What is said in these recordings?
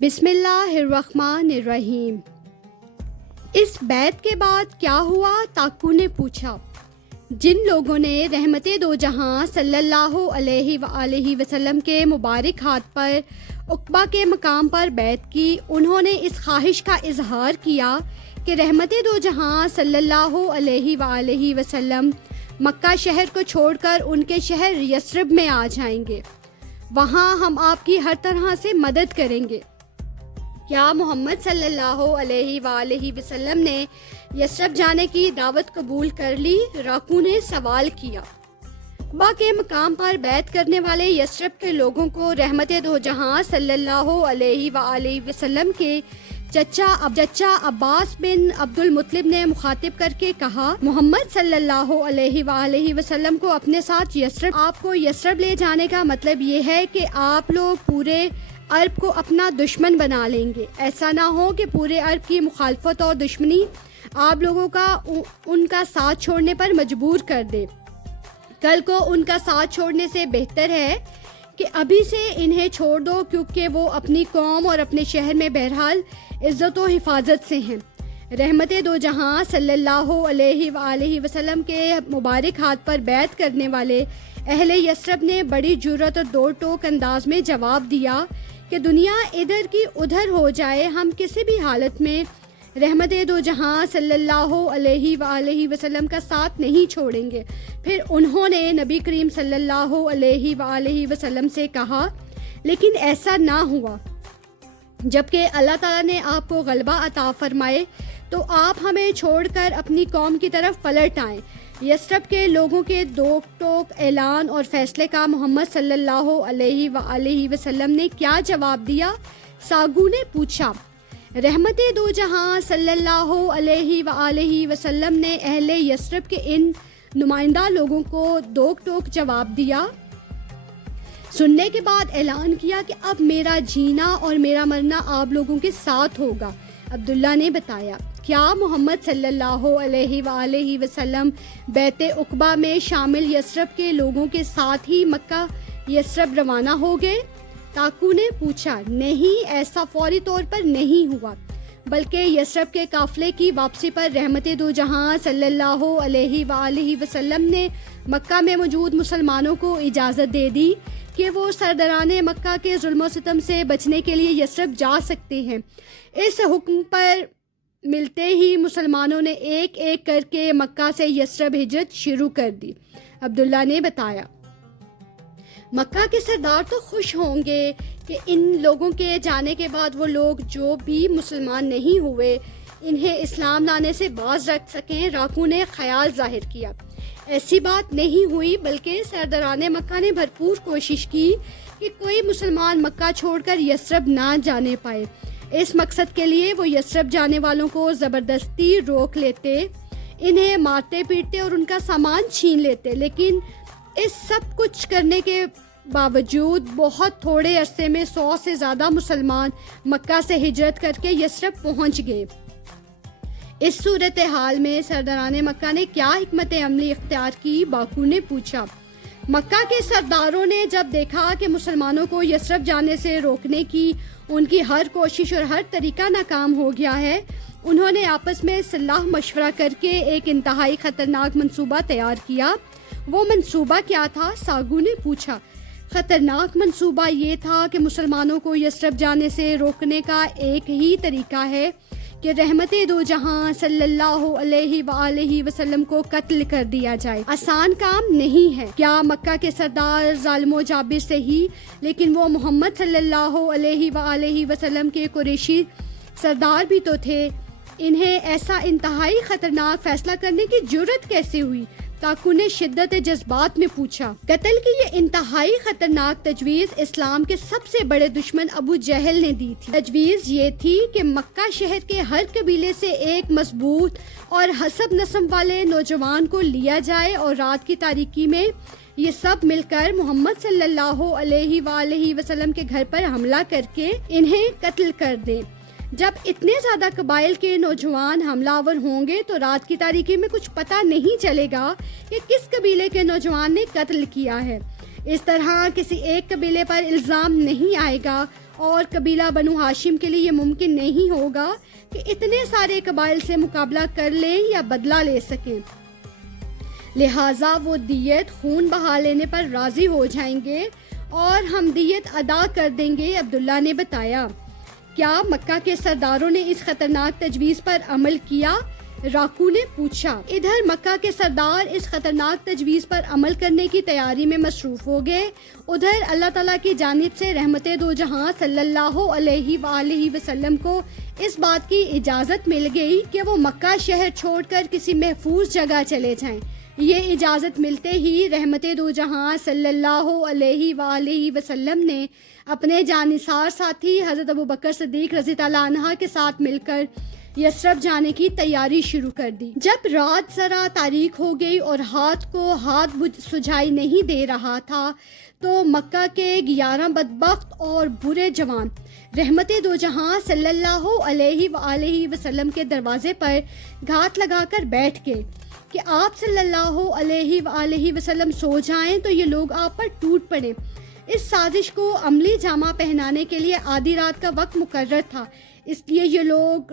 بسم اللہ الرحمن الرحیم۔ اس بیعت کے بعد کیا ہوا؟ تاکو نے پوچھا۔ جن لوگوں نے رحمت دو جہاں صلی اللہ علیہ وآلہ وسلم کے مبارک ہاتھ پر عقبہ کے مقام پر بیعت کی، انہوں نے اس خواہش کا اظہار کیا کہ رحمت دو جہاں صلی اللہ علیہ وآلہ وسلم مکہ شہر کو چھوڑ کر ان کے شہر یثرب میں آ جائیں گے، وہاں ہم آپ کی ہر طرح سے مدد کریں گے۔ کیا محمد صلی اللہ علیہ وآلہ وسلم نے یثرب جانے کی دعوت قبول کر لی؟ راکو نے سوال کیا۔ عقبہ کے مقام پر بیعت کرنے والے یثرب کے لوگوں کو رحمت دو جہاں صلی اللہ علیہ وآلہ وسلم کے چچا عباس بن عبد المطلب نے مخاطب کر کے کہا، محمد صلی اللہ علیہ وآلہ وسلم کو اپنے ساتھ آپ کو یثرب لے جانے کا مطلب یہ ہے کہ آپ لوگ پورے عرب کو اپنا دشمن بنا لیں گے۔ ایسا نہ ہو کہ پورے عرب کی مخالفت اور دشمنی آپ لوگوں کا ان کا ساتھ چھوڑنے پر مجبور کر دے۔ کل کو ان کا ساتھ چھوڑنے سے بہتر ہے کہ ابھی سے انہیں چھوڑ دو، کیونکہ وہ اپنی قوم اور اپنے شہر میں بہرحال عزت و حفاظت سے ہیں۔ رحمت دو جہاں صلی اللہ علیہ وآلہ وسلم کے مبارک ہاتھ پر بیعت کرنے والے اہل یثرب نے بڑی جرأت اور دو ٹوک انداز میں جواب دیا کہ دنیا ادھر کی ادھر ہو جائے، ہم کسی بھی حالت میں رحمت دو جہاں صلی اللہ علیہ وآلہ وسلم کا ساتھ نہیں چھوڑیں گے۔ پھر انہوں نے نبی کریم صلی اللہ علیہ وآلہ وسلم سے کہا، لیکن ایسا نہ ہوا۔ جبکہ اللہ تعالیٰ نے آپ کو غلبہ عطا فرمائے تو آپ ہمیں چھوڑ کر اپنی قوم کی طرف پلٹ آئیں۔ یثرب کے لوگوں کے دو ٹوک اعلان اور فیصلے کا محمد صلی اللہ علیہ وآلہ وسلم نے کیا جواب دیا؟ ساگو نے پوچھا۔ رحمت دو جہاں صلی اللہ علیہ وآلہ وسلم نے اہل یثرب کے ان نمائندہ لوگوں کو دو ٹوک جواب دیا۔ سننے کے بعد اعلان کیا کہ اب میرا جینا اور میرا مرنا آپ لوگوں کے ساتھ ہوگا۔ عبداللہ نے بتایا، کیا محمد صلی اللہ علیہ وآلہ وسلم بیعت عقبہ میں شامل یثرب کے لوگوں کے ساتھ ہی مکہ یثرب روانہ ہو گئے؟ تاکو نے پوچھا۔ نہیں، ایسا فوری طور پر نہیں ہوا، بلکہ یثرب کے قافلے کی واپسی پر رحمت دو جہاں صلی اللہ علیہ وآلہ وسلم نے مکہ میں موجود مسلمانوں کو اجازت دے دی کہ وہ سرداران مکہ کے ظلم و ستم سے بچنے کے لیے یثرب جا سکتے ہیں۔ اس حکم پر ملتے ہی مسلمانوں نے ایک ایک کر کے مکہ سے یثرب ہجرت شروع کر دی۔ عبداللہ نے بتایا، مکہ کے سردار تو خوش ہوں گے کہ ان لوگوں کے جانے کے بعد وہ لوگ جو بھی مسلمان نہیں ہوئے انہیں اسلام لانے سے باز رکھ سکیں۔ راکو نے خیال ظاہر کیا، ایسی بات نہیں ہوئی، بلکہ سرداران مکہ نے بھرپور کوشش کی کہ کوئی مسلمان مکہ چھوڑ کر یثرب نہ جانے پائے۔ اس مقصد کے لیے وہ یثرب جانے والوں کو زبردستی روک لیتے، انہیں مارتے پیٹتے اور ان کا سامان چھین لیتے، لیکن اس سب کچھ کرنے کے باوجود بہت تھوڑے عرصے میں 100 سے زیادہ مسلمان مکہ سے ہجرت کر کے یثرب پہنچ گئے۔ اس صورتحال میں سرداران مکہ نے کیا حکمت عملی اختیار کی؟ باکو نے پوچھا۔ مکہ کے سرداروں نے جب دیکھا کہ مسلمانوں کو یثرب جانے سے روکنے کی ان کی ہر کوشش اور ہر طریقہ ناکام ہو گیا ہے، انہوں نے آپس میں صلاح مشورہ کر کے ایک انتہائی خطرناک منصوبہ تیار کیا۔ وہ منصوبہ کیا تھا؟ ساگو نے پوچھا۔ خطرناک منصوبہ یہ تھا کہ مسلمانوں کو یثرب جانے سے روکنے کا ایک ہی طریقہ ہے کہ رحمت دو جہاں صلی اللہ علیہ وآلہ وسلم کو قتل کر دیا جائے۔ آسان کام نہیں ہے۔ کیا مکہ کے سردار ظالم و جابر سے ہی، لیکن وہ محمد صلی اللہ علیہ وآلہ وسلم کے قریشی سردار بھی تو تھے۔ انہیں ایسا انتہائی خطرناک فیصلہ کرنے کی جرأت کیسے ہوئی؟ تاکو نے شدت جذبات میں پوچھا۔ قتل کی یہ انتہائی خطرناک تجویز اسلام کے سب سے بڑے دشمن ابو جہل نے دی تھی۔ تجویز یہ تھی کہ مکہ شہر کے ہر قبیلے سے ایک مضبوط اور حسب نسب والے نوجوان کو لیا جائے اور رات کی تاریکی میں یہ سب مل کر محمد صلی اللہ علیہ وآلہ وسلم کے گھر پر حملہ کر کے انہیں قتل کر دیں۔ جب اتنے زیادہ قبائل کے نوجوان حملہ آور ہوں گے تو رات کی تاریکی میں کچھ پتہ نہیں چلے گا کہ کس قبیلے کے نوجوان نے قتل کیا ہے۔ اس طرح کسی ایک قبیلے پر الزام نہیں آئے گا اور قبیلہ بنو ہاشم کے لیے یہ ممکن نہیں ہوگا کہ اتنے سارے قبائل سے مقابلہ کر لیں یا بدلہ لے سکیں، لہٰذا وہ دیت خون بہا لینے پر راضی ہو جائیں گے اور ہم دیت ادا کر دیں گے۔ عبداللہ نے بتایا، کیا مکہ کے سرداروں نے اس خطرناک تجویز پر عمل کیا؟ راکو نے پوچھا۔ ادھر مکہ کے سردار اس خطرناک تجویز پر عمل کرنے کی تیاری میں مصروف ہو گئے، ادھر اللہ تعالیٰ کی جانب سے رحمت دو جہاں صلی اللہ علیہ وآلہ وسلم کو اس بات کی اجازت مل گئی کہ وہ مکہ شہر چھوڑ کر کسی محفوظ جگہ چلے جائیں۔ یہ اجازت ملتے ہی رحمت دو جہاں صلی اللہ علیہ وآلہ وسلم نے اپنے جانثار ساتھی حضرت ابوبکر صدیق رضی اللہ عنہ کے ساتھ مل کر یثرب جانے کی تیاری شروع کر دی۔ جب رات ذرا تاریک ہو گئی اور ہاتھ سجھائی نہیں دے رہا تھا تو مکہ کے 11 بدبخت اور برے جوان رحمت دو جہاں صلی اللہ علیہ وآلہ وسلم کے دروازے پر گھات لگا کر بیٹھ گئے کہ آپ صلی اللہ علیہ وآلہ وسلم سو جائیں تو یہ لوگ آپ پر ٹوٹ پڑیں۔ اس سازش کو عملی جامہ پہنانے کے لیے آدھی رات کا وقت مقرر تھا، اس لیے یہ لوگ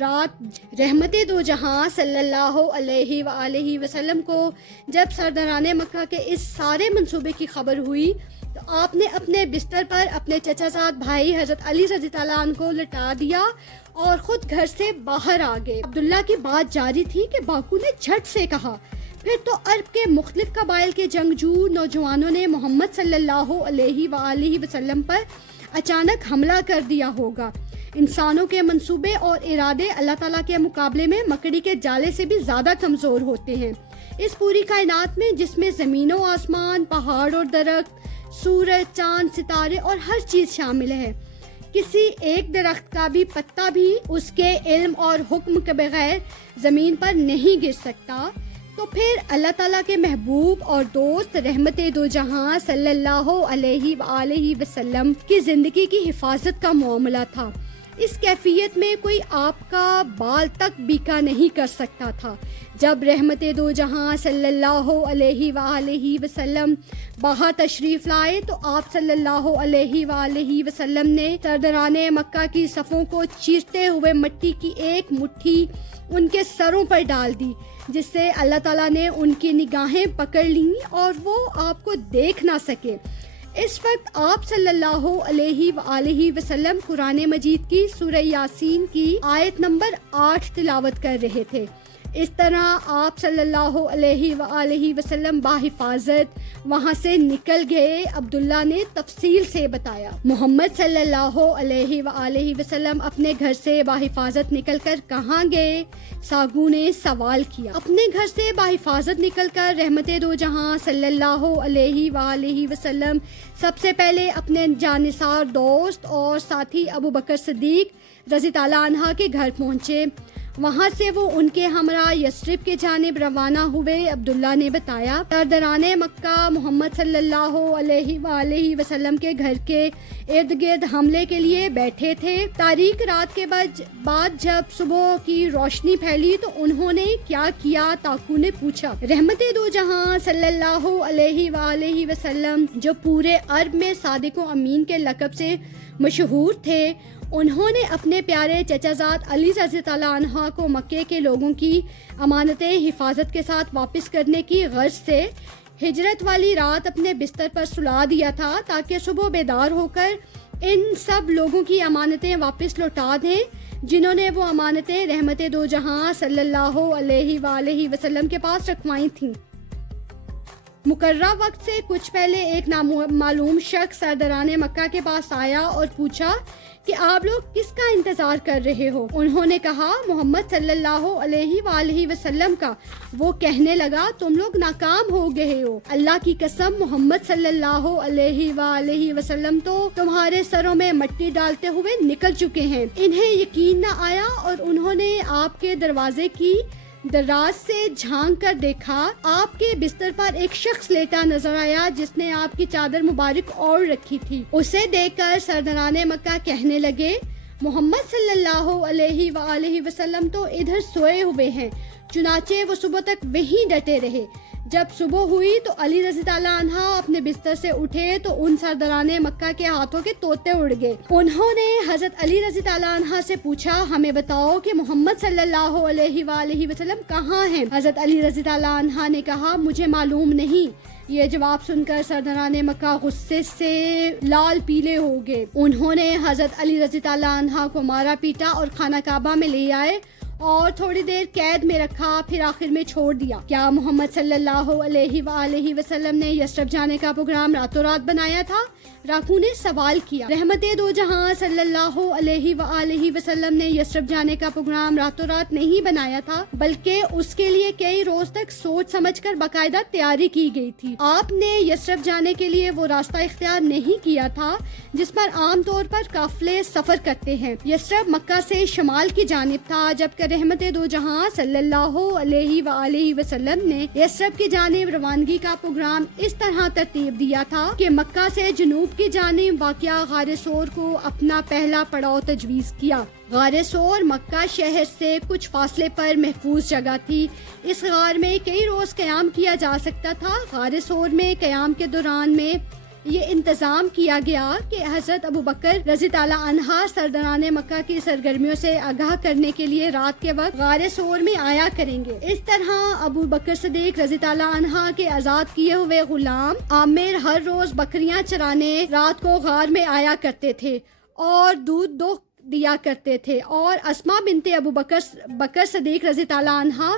رات رحمت دو جہاں صلی اللہ علیہ وآلہ وسلم کو جب سرداران مکہ کے اس سارے منصوبے کی خبر ہوئی تو آپ نے اپنے بستر پر اپنے چچا زاد بھائی حضرت علی رضی اللہ عنہ کو لٹا دیا اور خود گھر سے باہر آ گئے۔ عبداللہ کی بات جاری تھی کہ باکو نے جھٹ سے کہا، پھر تو عرب کے مختلف قبائل کے جنگجو نوجوانوں نے محمد صلی اللہ علیہ وآلہ وسلم پر اچانک حملہ کر دیا ہوگا۔ انسانوں کے منصوبے اور ارادے اللہ تعالیٰ کے مقابلے میں مکڑی کے جالے سے بھی زیادہ کمزور ہوتے ہیں۔ اس پوری کائنات میں جس میں زمین و آسمان، پہاڑ اور درخت، سورج، چاند، ستارے اور ہر چیز شامل ہے، کسی ایک درخت کا بھی پتا بھی اس کے علم اور حکم کے بغیر زمین پر نہیں گر سکتا، تو پھر اللہ تعالیٰ کے محبوب اور دوست رحمت دو جہاں صلی اللہ علیہ وآلہ وسلم کی زندگی کی حفاظت کا معاملہ تھا۔ اس کیفیت میں کوئی آپ کا بال تک بیکا نہیں کر سکتا تھا۔ جب رحمت دو جہاں صلی اللہ علیہ وآلہ وسلم باہر تشریف لائے تو آپ صلی اللہ علیہ وآلہ وسلم نے سرداران مکہ کی صفوں کو چیرتے ہوئے مٹی کی ایک مٹھی ان کے سروں پر ڈال دی، جس سے اللہ تعالیٰ نے ان کی نگاہیں پکڑ لیں اور وہ آپ کو دیکھ نہ سکے۔ اس وقت آپ صلی اللہ علیہ وآلہ وسلم قرآن مجید کی سورہ یاسین کی آیت نمبر 8 تلاوت کر رہے تھے۔ اس طرح آپ صلی اللہ علیہ وآلہ وسلم بحفاظت وہاں سے نکل گئے۔ عبداللہ نے تفصیل سے بتایا، محمد صلی اللہ علیہ وآلہ وسلم اپنے گھر سے بحفاظت نکل کر کہاں گئے؟ ساگو نے سوال کیا۔ اپنے گھر سے بحفاظت نکل کر رحمت دو جہاں صلی اللہ علیہ وآلہ وسلم سب سے پہلے اپنے جانثار دوست اور ساتھی ابوبکر صدیق رضی اللہ عنہ کے گھر پہنچے۔ وہاں سے وہ ان کے ہمراہ یثرب کی جانب روانہ ہوئے۔ عبداللہ نے بتایا، سرداران مکہ محمد صلی اللہ علیہ وآلہ وسلم کے گھر کے ارد گرد حملے کے لیے بیٹھے تھے۔ تاریک رات کے بعد جب صبح کی روشنی پھیلی تو انہوں نے کیا کیا؟ تاکو نے پوچھا۔ رحمت دو جہاں صلی اللہ علیہ وآلہ وسلم جو پورے عرب میں صادق و امین کے لقب سے مشہور تھے، انہوں نے اپنے پیارے چچا زاد علی رضی اللہ عنہ کو مکے کے لوگوں کی امانتیں حفاظت کے ساتھ واپس کرنے کی غرض سے ہجرت والی رات اپنے بستر پر سلا دیا تھا تاکہ صبح بیدار ہو کر ان سب لوگوں کی امانتیں واپس لوٹا دیں جنہوں نے وہ امانتیں رحمت دو جہاں صلی اللہ علیہ وآلہ وسلم کے پاس رکھوائی تھیں۔ مقررہ وقت سے کچھ پہلے ایک نامعلوم شخص سرداران مکہ کے پاس آیا اور پوچھا کہ آپ لوگ کس کا انتظار کر رہے ہو؟ انہوں نے کہا، محمد صلی اللہ علیہ وآلہ وسلم کا۔ وہ کہنے لگا، تم لوگ ناکام ہو گئے ہو، اللہ کی قسم محمد صلی اللہ علیہ وآلہ وسلم تو تمہارے سروں میں مٹی ڈالتے ہوئے نکل چکے ہیں۔ انہیں یقین نہ آیا اور انہوں نے آپ کے دروازے کی دراز سے جھانک کر دیکھا۔ آپ کے بستر پر ایک شخص لیٹا نظر آیا جس نے آپ کی چادر مبارک اوڑھ رکھی تھی۔ اسے دیکھ کر سرداران مکہ کہنے لگے، محمد صلی اللہ علیہ وآلہ وسلم تو ادھر سوئے ہوئے ہیں۔ چنانچہ وہ صبح تک وہیں ڈٹے رہے۔ جب صبح ہوئی تو علی رضی اللہ عنہ اپنے بستر سے اٹھے تو ان سرداران مکہ کے ہاتھوں کے طوطے اڑ گئے. انہوں نے حضرت علی رضی اللہ عنہ سے پوچھا ہمیں بتاؤ کہ محمد صلی اللہ علیہ وآلہ وسلم کہاں ہیں؟ حضرت علی رضی اللہ عنہ نے کہا مجھے معلوم نہیں. یہ جواب سن کر سرداران مکہ غصے سے لال پیلے ہو گئے. انہوں نے حضرت علی رضی اللہ عنہ کو مارا پیٹا اور خانہ کعبہ میں لے آئے اور تھوڑی دیر قید میں رکھا، پھر آخر میں چھوڑ دیا. کیا محمد صلی اللہ علیہ وآلہ وسلم نے یثرب جانے کا پروگرام راتوں رات بنایا تھا؟ راکو نے سوال کیا. رحمت دو جہاں صلی اللہ علیہ وآلہ وسلم نے یثرب جانے کا پروگرام راتوں رات نہیں بنایا تھا، بلکہ اس کے لیے کئی روز تک سوچ سمجھ کر باقاعدہ تیاری کی گئی تھی. آپ نے یثرب جانے کے لیے وہ راستہ اختیار نہیں کیا تھا جس پر عام طور پر قافلے سفر کرتے ہیں. یثرب مکہ سے شمال کی جانب تھا، جبکہ رحمت دو جہاں صلی اللہ علیہ وآلہ وسلم نے یثرب کی جانب روانگی کا پروگرام اس طرح ترتیب دیا تھا کہ مکہ سے جنوب کی جانب واقع غار ثور کو اپنا پہلا پڑاؤ تجویز کیا. غار ثور مکہ شہر سے کچھ فاصلے پر محفوظ جگہ تھی. اس غار میں کئی روز قیام کیا جا سکتا تھا. غار ثور میں قیام کے دوران میں یہ انتظام کیا گیا کہ حضرت ابو بکر رضی اللہ عنہ سرداران مکہ کی سرگرمیوں سے آگاہ کرنے کے لیے رات کے وقت غار ثور میں آیا کریں گے. اس طرح ابو بکر صدیق رضی اللہ عنہ کے آزاد کیے ہوئے غلام عامر ہر روز بکریاں چرانے رات کو غار میں آیا کرتے تھے اور دودھ دیا کرتے تھے، اور اسما بنت ابو بکر صدیق رضی اللہ عنہ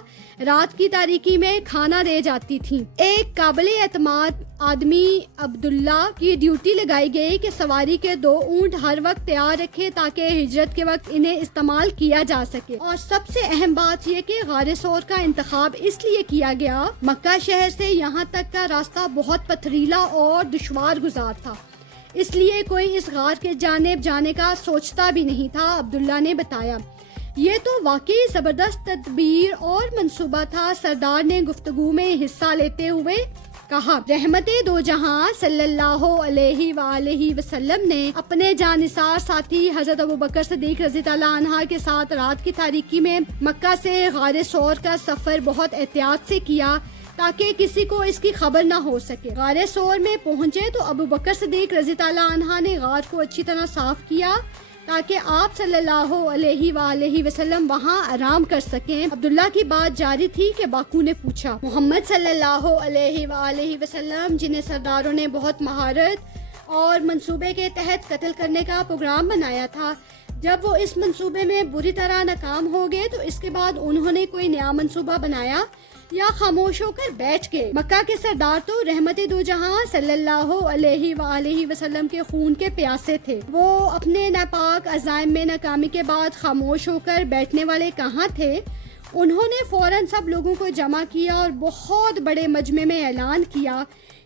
رات کی تاریکی میں کھانا دے جاتی تھیں. ایک قابل اعتماد آدمی عبداللہ کی ڈیوٹی لگائی گئی کہ سواری کے 2 اونٹ ہر وقت تیار رکھے تاکہ ہجرت کے وقت انہیں استعمال کیا جا سکے. اور سب سے اہم بات یہ کہ غار ثور کا انتخاب اس لیے کیا گیا، مکہ شہر سے یہاں تک کا راستہ بہت پتھریلا اور دشوار گزار تھا، اس لیے کوئی اس غار کے جانب جانے کا سوچتا بھی نہیں تھا. عبداللہ نے بتایا یہ تو واقعی زبردست تدبیر اور منصوبہ تھا. سردار نے گفتگو میں حصہ لیتے ہوئے کہا رحمت دو جہاں صلی اللہ علیہ وآلہ وسلم نے اپنے جانثار ساتھی حضرت ابو بکر صدیق رضی اللہ عنہ کے ساتھ رات کی تاریکی میں مکہ سے غار ثور کا سفر بہت احتیاط سے کیا تاکہ کسی کو اس کی خبر نہ ہو سکے. غار ثور میں پہنچے تو ابو بکر صدیق رضی اللہ عنہ نے غار کو اچھی طرح صاف کیا تاکہ آپ صلی اللہ علیہ وآلہ وسلم وہاں آرام کر سکیں. عبداللہ کی بات جاری تھی کہ باکو نے پوچھا محمد صلی اللہ علیہ وآلہ وسلم جنہیں سرداروں نے بہت مہارت اور منصوبے کے تحت قتل کرنے کا پروگرام بنایا تھا، جب وہ اس منصوبے میں بری طرح ناکام ہو گئے تو اس کے بعد انہوں نے کوئی نیا منصوبہ بنایا یا خاموش ہو کر بیٹھ گئے؟ مکہ کے سردار تو رحمت دو جہاں صلی اللہ علیہ وآلہ وسلم کے خون کے پیاسے تھے. وہ اپنے ناپاک عزائم میں ناکامی کے بعد خاموش ہو کر بیٹھنے والے کہاں تھے؟ انہوں نے فوراً سب لوگوں کو جمع کیا اور بہت بڑے مجمع میں اعلان کیا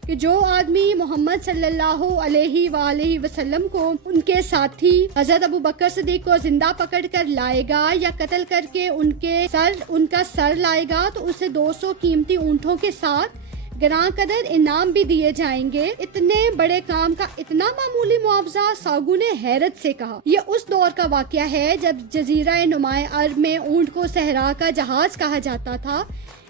کہ جو آدمی محمد صلی اللہ علیہ وآلہ وسلم کو ان کے ساتھی حضرت ابو بکر صدیق کو زندہ پکڑ کر لائے گا یا قتل کر کے ان کا سر لائے گا تو اسے 200 قیمتی اونٹوں کے ساتھ گراں قدر انعام بھی دیے جائیں گے. اتنے بڑے کام کا اتنا معمولی معاوضہ؟ ساگو نے حیرت سے کہا. یہ اس دور کا واقعہ ہے جب جزیرہ نمایاں عرب میں اونٹ کو صحرا کا جہاز کہا جاتا تھا،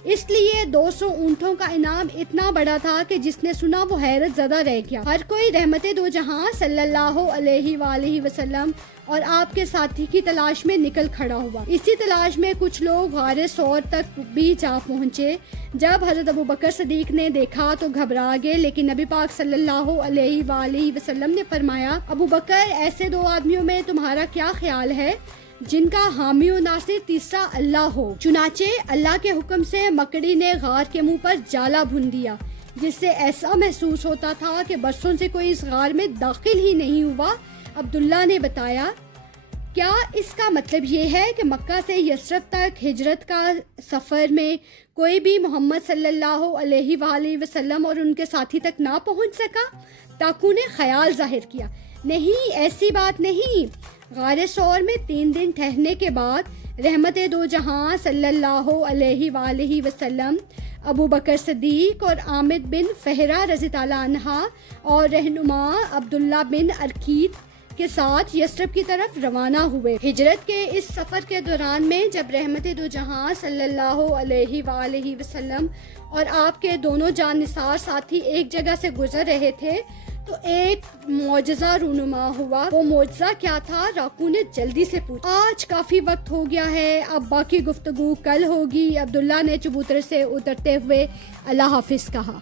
اس لیے 200 اونٹوں کا انعام اتنا بڑا تھا کہ جس نے سنا وہ حیرت زدہ رہ گیا. ہر کوئی رحمت دو جہاں صلی اللہ علیہ وآلہ وسلم اور آپ کے ساتھی کی تلاش میں نکل کھڑا ہوا. اسی تلاش میں کچھ لوگ غار ثور تک بھی جا پہنچے. جب حضرت ابو بکر صدیق نے دیکھا تو گھبرا گئے، لیکن نبی پاک صلی اللہ علیہ وآلہ وسلم نے فرمایا ابو بکر ایسے 2 آدمیوں میں تمہارا کیا خیال ہے جن کا حامی و ناصر تیسرا اللہ ہو؟ چنانچہ اللہ کے حکم سے مکڑی نے غار کے منہ پر جالا بھون دیا، جس سے ایسا محسوس ہوتا تھا کہ برسوں سے کوئی اس غار میں داخل ہی نہیں ہوا. عبداللہ نے بتایا کیا اس کا مطلب یہ ہے کہ مکہ سے یثرب تک ہجرت کا سفر میں کوئی بھی محمد صلی اللہ علیہ وآلہ وسلم اور ان کے ساتھی تک نہ پہنچ سکا؟ تاکو نے خیال ظاہر کیا نہیں، ایسی بات نہیں. غار ثور میں 3 دن ٹھہرنے کے بعد رحمت دو جہاں صلی اللہ علیہ وآلہ وسلم ابو بکر صدیق اور عامر بن فہرہ رضی اللہ عنہ اور رہنما عبداللہ بن ارقیت کے ساتھ یثرب کی طرف روانہ ہوئے۔ ہجرت کے اس سفر کے دوران میں جب رحمت دو جہاں صلی اللہ علیہ وآلہ وسلم اور آپ کے دونوں جان نثار ساتھی ایک جگہ سے گزر رہے تھے تو ایک معجزہ رونما ہوا۔ وہ معجزہ کیا تھا؟ راکو نے جلدی سے پوچھا۔ آج کافی وقت ہو گیا ہے، اب باقی گفتگو کل ہوگی، عبداللہ نے چبوترے سے اترتے ہوئے اللہ حافظ کہا۔